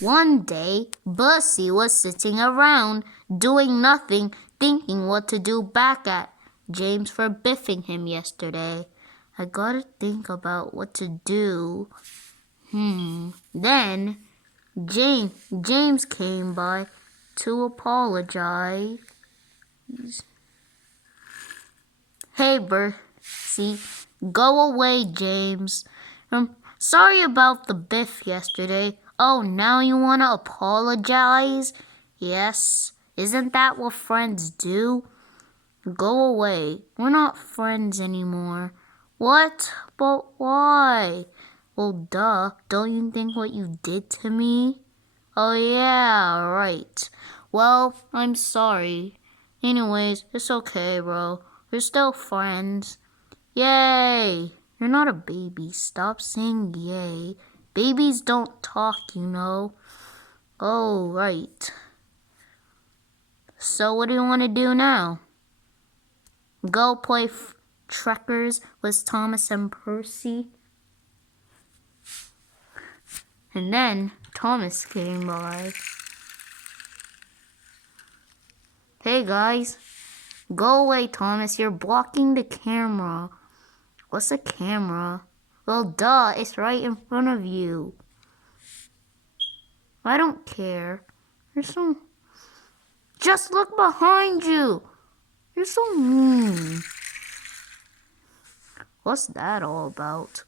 One day, Bercy was sitting around, doing nothing, thinking what to do back at James for biffing him yesterday. I gotta think about what to do. Then James came by to apologize. Hey, Bercy, go away, James. Sorry about the biff yesterday. Oh, now you want to apologize? Yes. Isn't that what friends do? Go away. We're not friends anymore. What? But why? Well, duh. Don't you think what you did to me? Oh, yeah, right. Well, I'm sorry. Anyways, it's okay, bro. We're still friends. Yay! You're not a baby. Stop saying yay. Babies don't talk, you know. Oh, right. So what do you want to do now? Go play Trekkers with Thomas and Bercy? And then Thomas came by. Hey guys, go away, Thomas. You're blocking the camera. What's a camera? Well, duh, it's right in front of you. I don't care. Just look behind you. You're so mean. What's that all about?